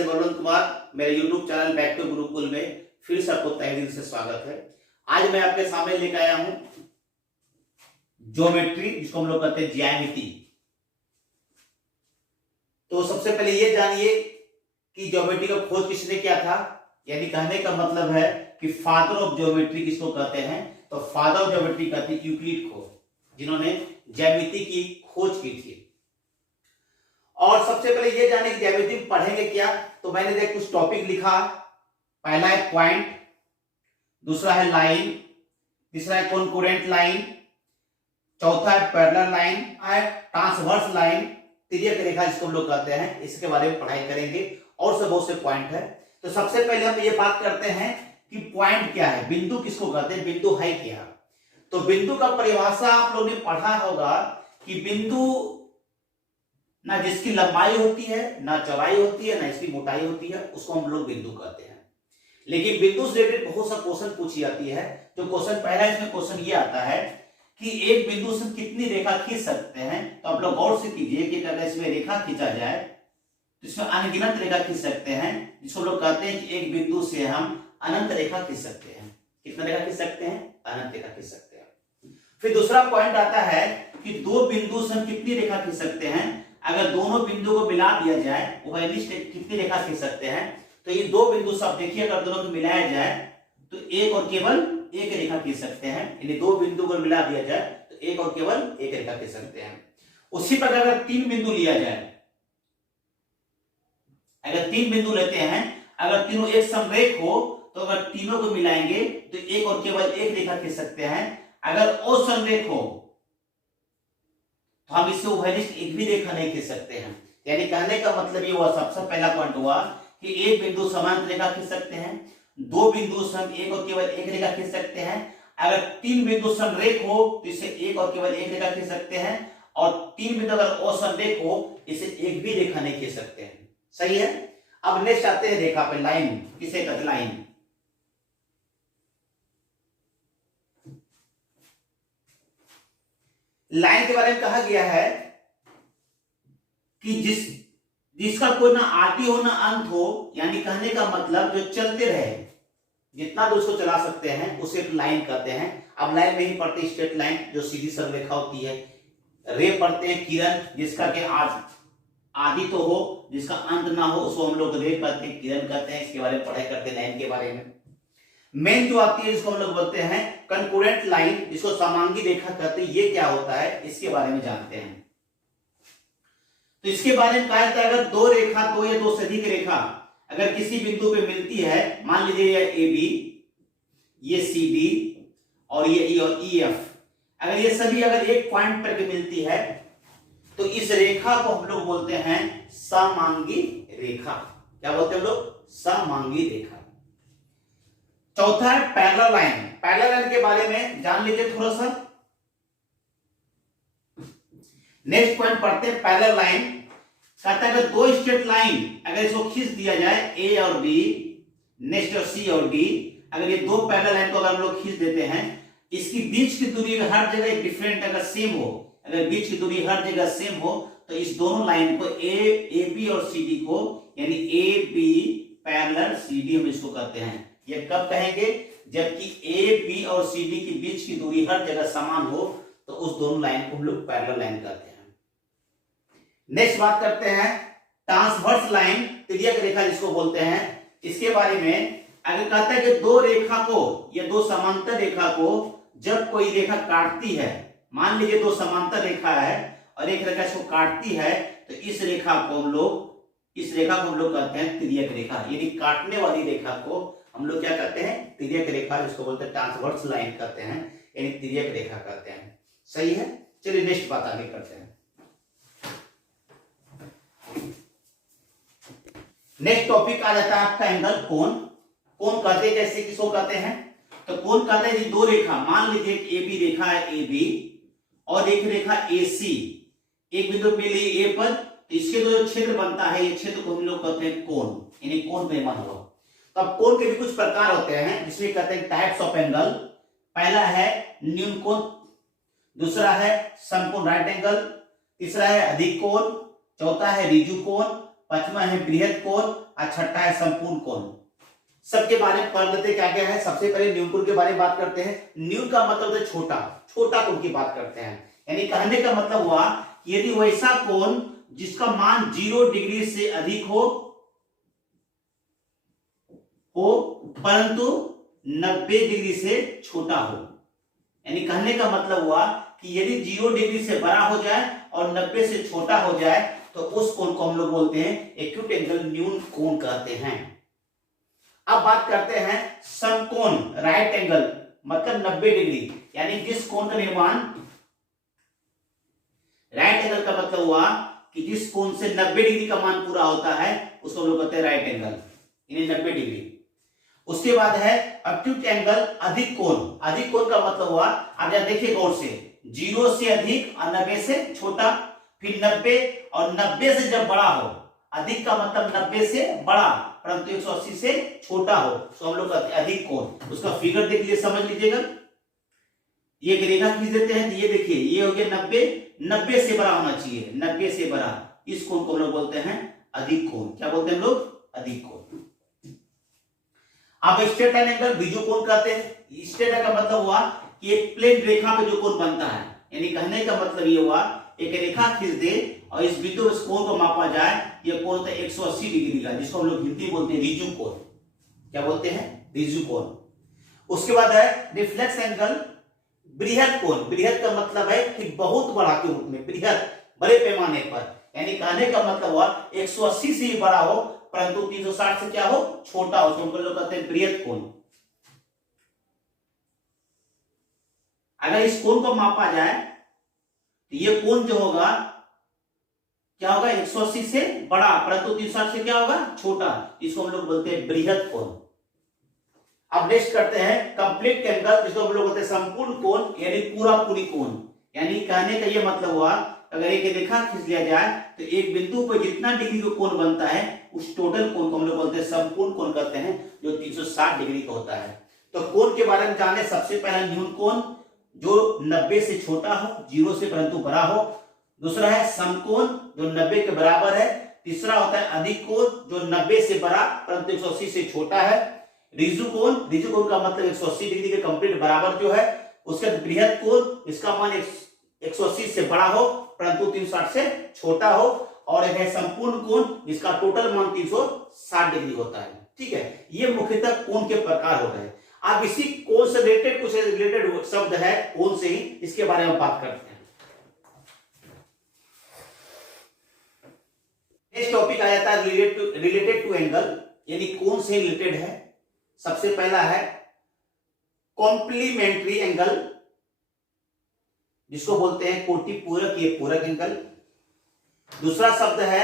से मनोज कुमार, मेरे YouTube channel back to Gurukul में फिर से आपको तहे दिल से स्वागत है। आज मैं आपके सामने लेकर आया हूं ज्योमेट्री, जिसको हम लोग कहते हैं ज्यामिति। तो सबसे पहले ये जानिए कि ज्योमेट्री का खोज किसने किया था। यानी कहने का मतलब है कि फादर ऑफ ज्योमेट्री किसको कहते हैं, तो फादर ऑफ ज्योमेट्री कहते हैं यूक्लिड को, जिन्होंने ज्यामिति की खोज की थी। और सबसे पहले ये जाने कि ज्यामिति में पढ़ेंगे क्या, तो मैंने देख कुछ टॉपिक लिखा। पहला है पॉइंट, दूसरा है लाइन, तीसरा है कॉन्कोरेंट लाइन, चौथा है पैरेलल लाइन, है ट्रांसवर्स लाइन, तिर्यक रेखा जिसको हम लोग कहते हैं। इसके बारे में पढ़ाई करेंगे और से बहुत से पॉइंट है। तो सबसे पहले हम ये बात करते हैं कि पॉइंट क्या है, बिंदु किसको कहते हैं, बिंदु है क्या। तो बिंदु का परिभाषा आप लोगों ने पढ़ा होगा कि बिंदु ना जिसकी लंबाई होती है, ना चौड़ाई होती है, ना इसकी मोटाई होती है, उसको हम लोग बिंदु कहते हैं। लेकिन बिंदु से रिलेटेड बहुत सा क्वेश्चन पूछी जाती है। जो क्वेश्चन पहला इसमें क्वेश्चन ये आता है कि एक बिंदु से कितनी रेखा खींच सकते हैं। तो आप लोग गौर से कीजिए कि अगर इसमें रेखा खींचा जाए तो इसमें अनगिनत रेखा खींच सकते हैं, जिसको लोग कहते हैं कि एक बिंदु से हम अनंत रेखा खींच सकते हैं। कितना रेखा खींच सकते हैं, अनंत रेखा खींच सकते हैं। फिर दूसरा पॉइंट आता है कि दो बिंदु से हम कितनी रेखा खींच सकते हैं। अगर दोनों बिंदु को मिला दिया जाए, वो कितनी रेखा खींच सकते हैं। तो ये दो बिंदु सब देखिए, अगर दोनों को मिलाया जाए तो एक और केवल एक रेखा खींच सकते हैं। यानी दो बिंदु को मिला दिया जाए तो एक और केवल एक रेखा खींच सकते हैं। उसी प्रकार अगर तीन बिंदु लिया जाए, अगर तीन बिंदु लेते हैं, अगर तीनों एक समरेख हो तो अगर तीनों को मिलाएंगे तो एक और केवल एक रेखा खींच सकते हैं। अगर असमरेख हो तो हम इससे उभयनिष्ठ एक भी रेखा नहीं खींच सकते हैं। यानी कहने का मतलब ये हुआ, सबसे पहला पॉइंट हुआ कि एक बिंदु समांतर रेखा खींच सकते हैं, दो बिंदु से हम एक और केवल एक रेखा खींच सकते हैं। अगर तीन बिंदु समरेख हो तो इसे एक और केवल एक रेखा खींच सकते हैं, और तीन बिंदु अगर असमरेख हो इसे एक भी रेखा नहीं खींच सकते हैं। सही है। अब नेक्स्ट आते हैं रेखा पे, लाइन किसे कहते हैं, लाइन। लाइन के बारे में कहा गया है कि जिसका कोई ना आदि हो ना अंत हो, यानी कहने का मतलब जो चलते रहे, जितना दूर उसको चला सकते हैं उसे लाइन कहते हैं। अब लाइन में ही पढ़ते स्ट्रेट लाइन, जो सीधी सरलरेखा होती है। रे पढ़ते हैं किरण, जिसका के आदि तो हो, जिसका अंत ना हो, उसको हम लोग रे कहते हैं, किरण कहते हैं। इसके बारे में पढ़ाई करते हैं लाइन के बारे में। मेन जो आती है जिसको हम लोग बोलते हैं कंकरेंट लाइन, जिसको समांगी रेखा कहते हैं। ये क्या होता है, इसके बारे में जानते हैं। तो इसके बारे में कहा जाता है अगर दो रेखा, दो या दो से अधिक रेखा अगर किसी बिंदु पे मिलती है, मान लीजिए ये ए बी, ये सी डी और ये ई और ई एफ, अगर ये सभी अगर एक पॉइंट पर मिलती है तो इस रेखा को हम लोग बोलते हैं समांगी रेखा। क्या बोलते हैं हम लोग, समांगी रेखा। चौथा है पैरेलल लाइन। पैरेलल लाइन के बारे में जान लीजिए थोड़ा सा। नेक्स्ट पॉइंट पढ़ते हैं पैरेलल लाइन। कहता है अगर दो स्ट्रेट लाइन अगर इसको खींच दिया जाए, ए और बी, नेक्स्ट सी और डी, अगर ये दो पैरेलल लाइन को अगर हम लोग खींच देते हैं, इसकी बीच की दूरी हर जगह डिफरेंट अगर सेम हो, अगर बीच की दूरी हर जगह सेम हो, तो इस दोनों लाइन को ए बी और सी डी को, यानी A B parallel C D हम इसको कहते हैं। ये कब कहेंगे, जबकि ए बी और सी डी के बीच की दूरी हर जगह समान हो, तो उस दोनों लाइन को हम लोग पैरेलल लाइन कहते हैं। नेक्स्ट बात करते हैं ट्रांसवर्स लाइन, तिर्यक रेखा जिसको बोलते हैं। इसके बारे में अगर कहता है कि दो रेखा को या दो समांतर रेखा को जब कोई रेखा काटती है, मान लीजिए दो समांतर रेखा है और एक रेखा इसको काटती है, तो इस रेखा को हम लोग कहते हैं तिर्यक रेखा। यानी काटने वाली रेखा को हम लोग क्या कहते हैं, तिर्यक रेखा, जिसको बोलते हैं ट्रांसवर्स लाइन कहते हैं, यानी तिर्यक रेखा कहते हैं। सही है। चलिए नेक्स्ट बात आगे करते हैं। नेक्स्ट टॉपिक आ जाता है आपका एंगल, कोण। कोण कहते हैं जैसे किसको कहते हैं, तो कोण कहते हैं दो रेखा, मान लीजिए ए बी रेखा है, ए बी और एक रेखा ए सी, एक बिंदु मिली ए पर, तो इसके जो क्षेत्र बनता है, ये क्षेत्र को हम लोग कहते हैं कोण, यानी कोण निर्माण हुआ। तो अब कोण के भी कुछ प्रकार होते हैं, जिसमें कहते हैं टाइप्स ऑफ एंगल। पहला है न्यून कोण, दूसरा है समकोण राइट एंगल, तीसरा है अधिक कोण, चौथा है ऋजु कोण, पांचवा है बृहद कोण, और छठा है संपूर्ण कोण। सबके बारे में पढ़ लेते क्या क्या है। सबसे पहले न्यून कोण के बारे में बात करते हैं। न्यून का मतलब है छोटा, छोटा कोण की बात करते हैं। यानी कहने का मतलब हुआ कि यदि वैसा कोण जिसका मान 0 डिग्री से अधिक हो परंतु 90 डिग्री से छोटा हो। यानी कहने का मतलब हुआ कि यदि 0 डिग्री से बड़ा हो जाए और 90 से छोटा हो जाए तो उस कोण को हम लोग बोलते हैं एक्यूट एंगल, न्यून कोण कहते हैं। अब बात करते हैं समकोण, राइट एंगल, मतलब 90 डिग्री। यानी जिस कोण का निर्माण, राइट एंगल का मतलब हुआ कि जिस कोण से 90 डिग्री का मान पूरा होता है उसको हम लोग कहते हैं राइट एंगल, यानी 90 डिग्री। उसके बाद है एक्यूट एंगल, अधिक कोण। अधिक कोण का मतलब हुआ, आप यहां देखिए गौर से, 0 से अधिक और 90 से छोटा, फिर 90 और 90 से जब बड़ा हो, अधिक का मतलब 90 से बड़ा परंतु 180 से छोटा हो, तो हम लोग कहते हैं अधिक कोण। उसका फिगर देख लीजिए, समझ लीजिएगा। ये रेखा खींच देते हैं तो ये देखिए, ये हो गया 90, 90 से बड़ा होना चाहिए, 90 से बड़ा। इस कोण को हम लोग बोलते हैं अधिक कोण। क्या बोलते हैं हम लोग? अधिक कोण। आप स्ट्रेट लाइन एंगल, बीजों कोण कहते हैं। स्ट्रेट लाइन का मतलब हुआ कि एक प्लेन रेखा पे जो कोण बनता है, यानी कहने का मतलब ये हुआ एक रेखा खींच दे और इस बिंदु पर कोण को मापा जाए। ये कोण होता है 180 डिग्री का, जिसको हम लोग हिंदी में बोलते हैं रिजु कोण। क्या बोलते हैं? रिजु कोण। उसके बाद है रिफ्लेक्स एंगल, बृहद कोण। बृहद का मतलब है कि बहुत बड़ा के रूप में, बृहद, बड़े पैमाने पर। यानी कहने का मतलब हुआ 180 से ही बड़ा हो परंतु 360 से क्या हो? छोटा हो, तो हम लोग कहते हैं बृहद कोण। अगर इस कोण को मापा जाए तो ये कोण जो होगा क्या होगा? 180 से बड़ा परंतु 360 से क्या होगा? छोटा। इसको हम लोग बोलते हैं बृहद कोण। अब नेक्स्ट करते हैं कंप्लीट एंगल, जिसको हम लोग बोलते हैं संपूर्ण कोण, यानी पूरा पूरी कोण। यानी कहने का ये मतलब हुआ, अगर एक रेखा खींच लिया जाए तो एक बिंदु पर जितना डिग्री का कोण बनता है उस टोटल कोण को हम लोग बोलते हैं संपूर्ण कोण कहते हैं, जो 360 डिग्री का होता है। तो कोण के बारे में जाने, सबसे पहला न्यून कोण जो 90 से छोटा हो, 0 से परंतु बड़ा हो। दूसरा है समकोण जो 90 के बराबर है। तीसरा होता है अधिक कोण जो 90 से बड़ा परंतु 180 से छोटा है। रिजु कोण, रिजु कोण का मतलब 180 डिग्री के कंप्लीट बराबर जो है। उसके बृहद कोण, इसका मान 180 से बड़ा हो परंतु 360 से छोटा हो। और एक है संपूर्ण कोण, जिसका टोटल मान 360 डिग्री होता है। ठीक है, ये मुख्यतः कोण के प्रकार हो गए। अब इसी कोण से रिलेटेड कुछ रिलेटेड शब्द है कोण से ही, इसके बारे में बात करते हैं। नेक्स्ट टॉपिक आ जाता है रिलेटेड टू एंगल, यानी कोण से रिलेटेड है। सबसे पहला है कॉम्प्लीमेंट्री एंगल, जिसको बोलते हैं कोटि पूरक, ये पूरक एंगल। दूसरा शब्द है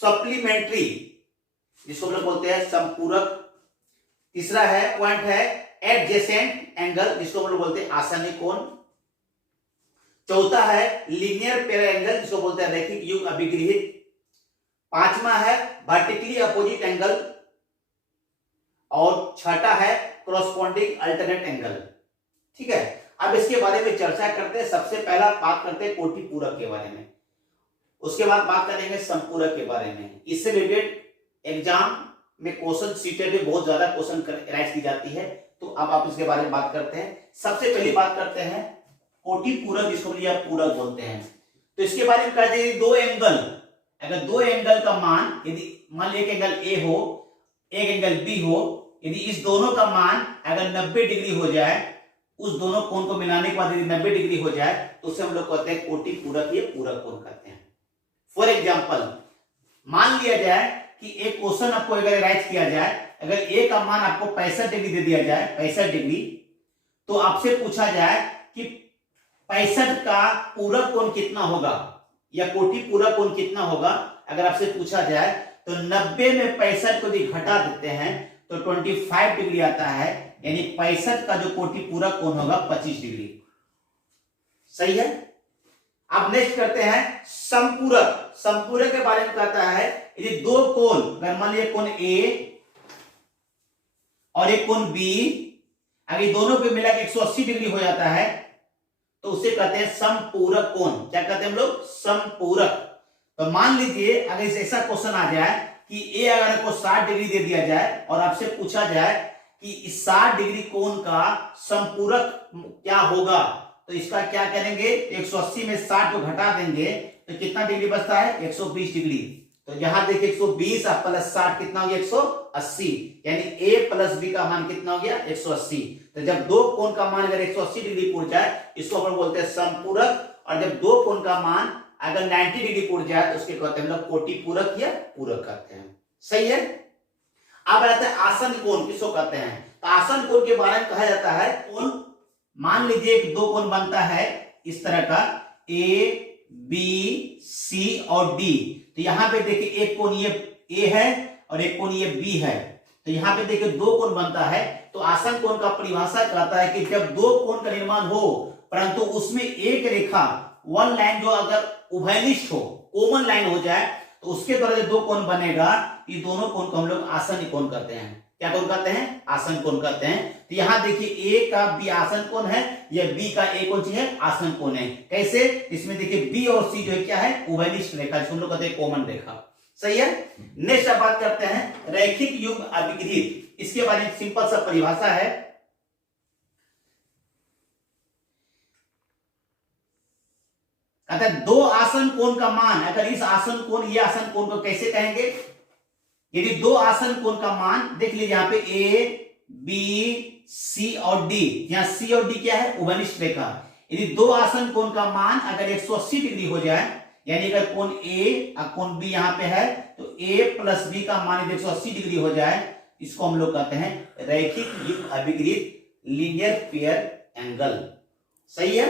सप्लीमेंट्री, जिसको हम लोग बोलते हैं संपूरक। तीसरा है पॉइंट है एडजेसेंट एंगल, जिसको हम लोग बोलते हैं आसन्नी कोण। चौथा है लीनियर पेयर एंगल, जिसको बोलते हैं रैखिक युग्म अभिगृहित। पांचवा है वर्टिकली अपोजिट एंगल और छठा है कॉरस्पॉन्डिंग अल्टरनेट एंगल। ठीक है, अब इसके बारे में चर्चा करते हैं। सबसे पहला बात करते हैं कोटि पूरक के बारे में, उसके बाद बात करेंगे संपूरक के बारे में। इससे रिलेटेड एग्जाम में क्वेश्चन सीटेड में बहुत ज्यादा क्वेश्चन राइज की जाती है, तो अब आप इसके बारे में बात करते हैं। सबसे पहली बात करते हैं कोटि पूरक, जिसको आप पूरक बोलते हैं। तो इसके बारे में कहते हैं दो एंगल, अगर दो एंगल का मान, यदि मान एक एंगल ए हो एक एंगल बी हो, यदि इस दोनों का मान अगर 90 डिग्री हो जाए, उस दोनों कोण को मिलाने के बाद यदि 90 डिग्री हो जाए तो उसे हम लोग कहते हैं कोटि पूरक, ये पूरक कोण कहते हैं। फॉर एग्जाम्पल, मान लिया जाए कि एक क्वेश्चन आपको अगर राइज किया जाए, अगर ए का मान आपको 65 डिग्री दे दिया जाए, 65 डिग्री, तो आपसे पूछा जाए कि 65 का पूरक कोण कितना होगा या कोटि पूरक कोण कितना होगा। अगर आपसे पूछा जाए तो 90 में 65 को यदि घटा देते हैं तो 25 डिग्री आता है, यानी 65 का जो कोटि पूरक कोण होगा 25 डिग्री। सही है। अब नेक्स्ट करते हैं संपूरक। संपूरक के बारे में कहता है यदि दो कोण, अगर मान लीजिए कोण ए और एक कोण बी, अगर दोनों पे मिला के 180 डिग्री हो जाता है तो उसे कहते हैं समपूरक कोण। क्या कहते हैं हम लोग? समपूरक। तो मान लीजिए अगर ऐसा क्वेश्चन आ जाए कि ए अगर आपको 60 डिग्री दे दिया जाए और आपसे पूछा जाए कि इस 60 डिग्री कोण का समपूरक क्या होगा, तो इसका क्या करेंगे, 180 में 60 को घटा देंगे तो कितना डिग्री बचता है, 120 डिग्री। तो यहां देखिए 120 प्लस 60 कितना हो गया, 180, यानी ए प्लस बी का मान कितना हो गया, 180। तो जब दो कोण का मान अगर 180 डिग्री पूर जाए इसको अपन बोलते हैं समपूरक, और जब दो कोण का मान अगर 90 डिग्री पूर जाए तो उसके कहते हैं हम लोग कोटि पूरक या पूरक कहते हैं। सही है। अब रहते हैं आसन कोण, किसको कहते हैं, तो आसन कोण के बारे में कहा जाता है कोण, मान लीजिए एक दो कोण बनता है इस तरह का ए बी सी और डी, तो यहां पे देखिए एक कोण ये ए है और एक कोण ये बी है, तो यहां पे देखिए दो कोण बनता है। तो आसन कोण का परिभाषा कहता है कि जब दो कोण का निर्माण हो परंतु उसमें एक रेखा, वन लाइन जो अगर उभयनिष्ठ हो, कॉमन लाइन हो जाए, तो उसके द्वारा जो दो कोण बनेगा, ये दोनों कोण को हम लोग आसन कोण कहते हैं। क्या कोण कहते हैं, आसन कोण कहते हैं। तो यहां देखिए ए का बी आसन कोण है, या बी का ए कौन सी है, आसन कोण है। कैसे, इसमें देखिए बी और सी जो है क्या है, उभयनिष्ठ रेखा, जिसको हम लोग कहते हैं कॉमन रेखा। सही है। नेक्स्ट अब बात करते हैं रैखिक युग्म अविकृत, इसके बारे में सिंपल सा परिभाषा है। अतः दो आसन कोण का मान, अगर इस आसन कोण ये आसन कोण को कैसे कहेंगे, यदि दो आसन कोण का मान देख लीजिए यहाँ पे ए बी सी और डी, यहाँ सी और डी क्या है, उभयनिष्ठ रेखा। यदि दो आसन कोण का मान अगर 180 डिग्री हो जाए, यानी अगर कोण ए और कोण बी यहाँ पे है, तो ए प्लस बी का मान यदि 180 डिग्री हो जाए, इसको हम लोग कहते हैं रैखिक युग्म अविकृत, लीनियर पेयर एंगल। सही है।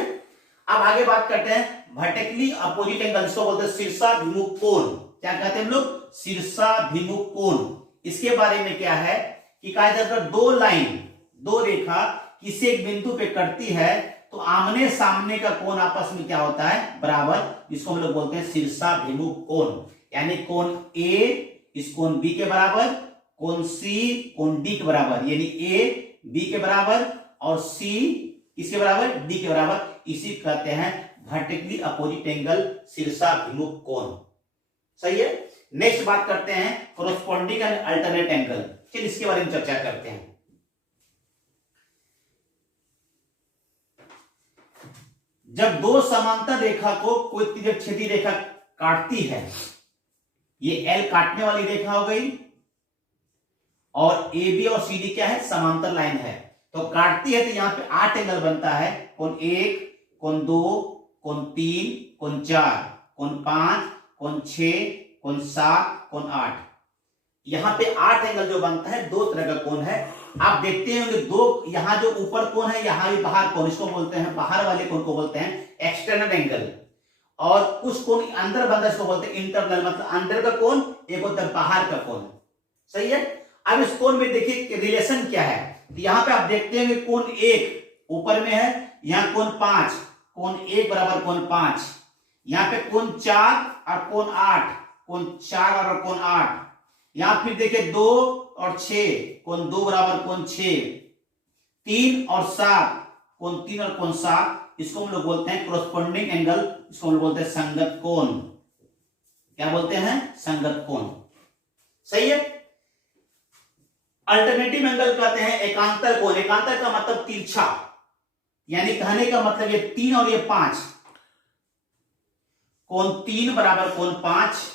अब आगे बात करते हैं वर्टिकली अपोजिट एंगल, इसको बोलते हैं शीर्षाभिमुख कोण। क्या कहते हैं हम लोग, शीर्षाभिमुख कोण। इसके बारे में क्या है कि कहा जाता है दो लाइन, दो रेखा किसी एक बिंदु पे कटती है तो आमने सामने का कोण आपस में क्या होता है, बराबर, जिसको हम लोग बोलते हैं शीर्षाभिमुख कोण। यानी कोण ए इस कोण बी के बराबर, कोण सी कोण डी के बराबर, यानी ए बी के बराबर और सी इसके बराबर, डी के बराबर, इसी कहते हैं वर्टिकली अपोजिट एंगल, शीर्षाभिमुख कोण। सही है। नेक्स्ट बात करते हैं कोरोस्पोंडिंग एंड अल्टरनेट एंगल। चलिए इसके बारे में चर्चा करते हैं। जब दो समांतर रेखा को कोई तिर्यकछेदी रेखा काटती है, ये एल काटने वाली रेखा हो गई, और ए बी और सी डी क्या है, समांतर लाइन है, तो काटती है तो यहां पे 8 एंगल बनता है, कोण 1 कोण 2 कोण 3 कोण 4 कोण 5 कोण 6 कोण 7 कोण 8। यहां पे 8 एंगल जो बनता है, दो तरह का कोण है। आप देखते हैं दो, यहां जो ऊपर कोण है, यहां भी बाहर कोण, इसको बोलते हैं, बाहर वाले कोण को बोलते हैं एक्सटर्नल एंगल, और कुछ कोण अंदर बनता है इसको बोलते हैं इंटरनल, मतलब अंदर का कोण, एक होता है बाहर का कोण। सही है। अब इस कोण में देखिए रिलेशन क्या है, यहां पे आप देखते हैं कि कोण 1 ऊपर में है, यहां कोण 5, कोण 1 बराबर कोण 5, यहां पे कोण 4 और कोण 8, कोण 4 और कोण 8, यहां फिर देखिए 2 और 6, कोण 2 बराबर कोण 6, 3 और 7, कोण 3 और कोण 7, इसको हम लोग बोलते हैं कोरोस्पोंडिंग एंगल, इसको हम लोग बोलते हैं संगत कोण। क्या बोलते हैं, संगत कोण। सही है। अल्टरनेटिव एंगल कहते हैं एकांतर कोण। एकांतर का मतलब तिरछा, यानी कहने का मतलब ये 3 और ये 5, कोण 3 बराबर कोण 5,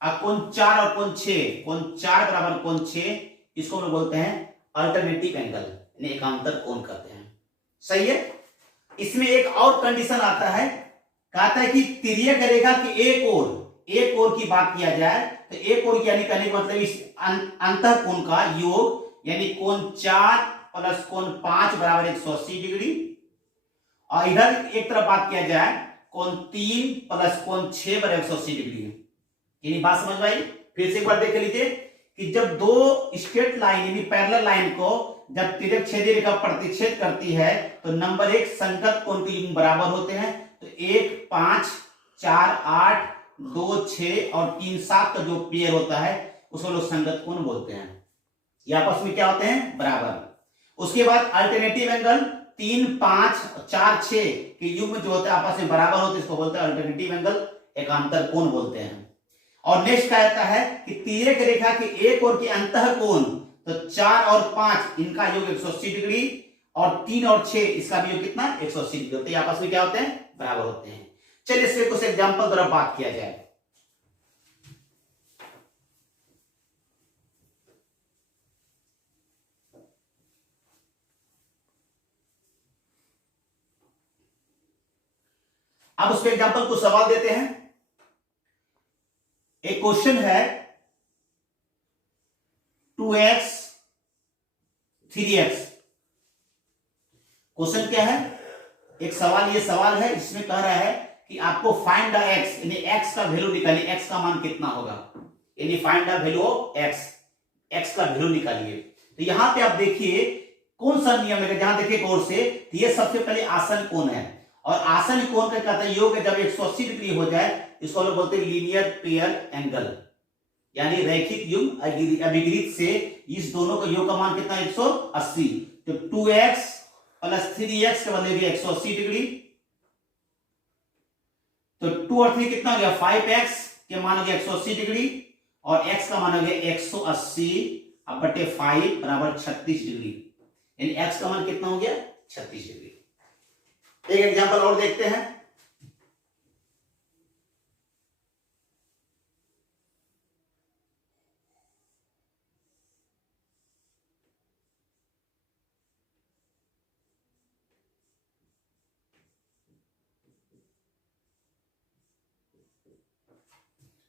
और कोण 4 और कोण 6, कोण 4 बराबर कोण 6, इसको हम लोग बोलते हैं अल्टरनेटिव एंगल, यानी एकांतर कोण कहते हैं। सही है। इसमें एक और कंडीशन आता है, कहता है कि तिर्यक रेखा की एक ओर की बात किया जाए तो एक ओर यानी कहने का मतलब इस अंतः कोण का योग, यानी कोण 4 प्लस कोण 5 बराबर 180 डिग्री, और इधर एक तरफ बात किया जाए कोण 3 प्लस कोण 6 बराबर 180 डिग्री। यानी बात समझ में आई। फिर से एक बार देख लीजिए कि जब दो स्ट्रेट लाइन यानी पैरेलल लाइन को जब तिर्यकछेदी रेखा प्रतिच्छेद करती है तो नंबर 1 संगत कोण के युग्म बराबर होते हैं, तो 1 5 4 8 2 6 और 3 7 का जो पेयर होता है उसको लोग संगत कोण बोलते हैं। ये आपस में क्या होते हैं, बराबर। उसके बाद अल्टरनेटिव एंगल 3 5 4 6 के युग्म जो होते हैं आपस में बराबर होते हैं, इसको बोलते हैं अल्टरनेटिव एंगल, एकांतर कोण बोलते हैं। और नेक्स्ट क्या आता है कि तिर्यक रेखा के एक ओर के अंतः कोण, तो 4 और 5 इनका योग 180 डिग्री और 3 और 6 इसका भी योग कितना 180 डिग्री होता है, आपस में क्या होते हैं बराबर होते हैं। चलिए इसके कुछ एग्जांपल द्वारा बात किया जाए। अब उस पे एग्जांपल को सवाल देते हैं। एक क्वेश्चन है 2x 3x। क्वेश्चन क्या है, एक सवाल, ये सवाल है जिसमें कह रहा है कि आपको फाइंड द x, यानी x का वैल्यू निकालिए, x का मान कितना होगा, यानी find the value of x, x का वैल्यू निकालिए। तो यहां पे आप देखिए कौन सा नियम है, जहां देखिए गौर से, तो ये सबसे पहले आसन कोण है, और आसन कोण का कहता है योग जब 180 डिग्री हो जाए इसको लोग बोलते हैं लीनियर पेयर एंगल, यानी रैखिक युग्म अभिगृहित से इस दोनों का योग का मान कितना 180। तो 2x प्लस 3x के बदले 180 डिग्री, तो 2 और 3 कितना हो गया 5x के मान हो गया 180 डिग्री, और x का मान हो गया 180 अब बटे 5 बराबर 36 डिग्री, यानी x का मान कितना हो गया 36 डिग्री। एक एग्जांपल और देखते हैं।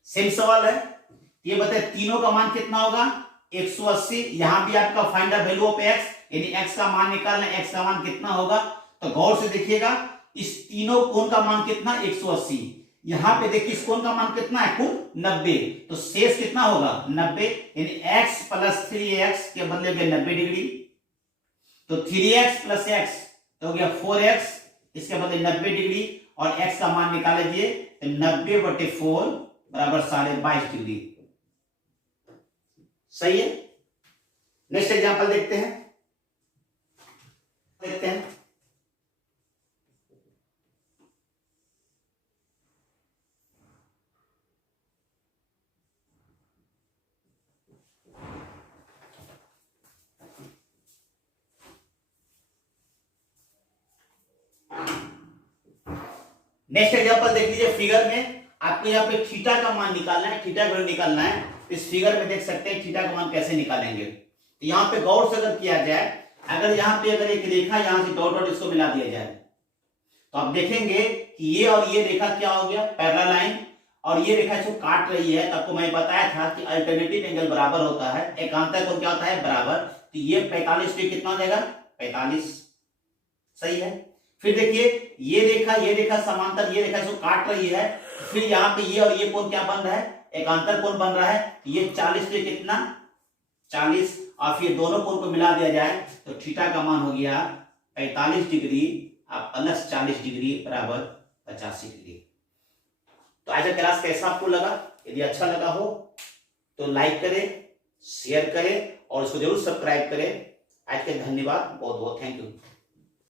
सेम सवाल है, ये बताए तीनों का मान कितना होगा 180। यहां भी आपका find the value of x, यानी x का मान निकालना, x का मान कितना होगा। तो गौर से देखिएगा इस तीनों कोण का मान कितना 180, यहां पे देखिए इस कोण का मान कितना है कुल 90, तो शेष कितना होगा 90, यानी x प्लस 3x के बदले में 90 डिग्री, तो 3x प्लस x तो हो गया 4x, इसके बदले 90 डिग्री, और x का मान निकाल लीजिए, तो 90 बटे 4 बराबर 22.5 डिग्री। सही है। नेक्स्ट एग्जांपल देखते हैं। नेक्स्ट एग्जांपल देख लीजिए। फिगर में आपको यहाँ पे थीटा का मान निकालना है, थीटा वैल्यू निकालना है। इस फिगर में देख सकते हैं थीटा का मान कैसे निकालेंगे। तो यहाँ पे गौर से अगर किया जाए, अगर यहाँ पे अगर एक रेखा यहाँ से डॉट डॉट इसको मिला दिया जाए, तो आप देखेंगे कि ये और ये रेखा क्या हो गया पैरेलल लाइन, और ये रेखा इसको काट रही है। तो आपको मैं बताया था कि अल्टरनेटिव एंगल बराबर होता है, एकांतर कोण क्या होता है बराबर। तो ये 45 डिग्री कितना हो जाएगा 45। सही है। फिर देखिए ये रेखा समांतर, ये रेखा इसको काट रही है, फिर यहाँ पे ये और ये कोण क्या बन रहा है एकांतर कोण बन रहा है। ये 40 से कितना 40, और फिर दोनों कोण को मिला दिया जाए तो थीटा का मान हो गया 45 डिग्री प्लस 40 डिग्री बराबर 85 डिग्री। तो आज का क्लास कैसा आपको लगा? यदि अच्छा लगा हो तो लाइक करें, शेयर करें और इसको जरूर सब्सक्राइब करें। आज के धन्यवाद, बहुत बहुत थैंक यू।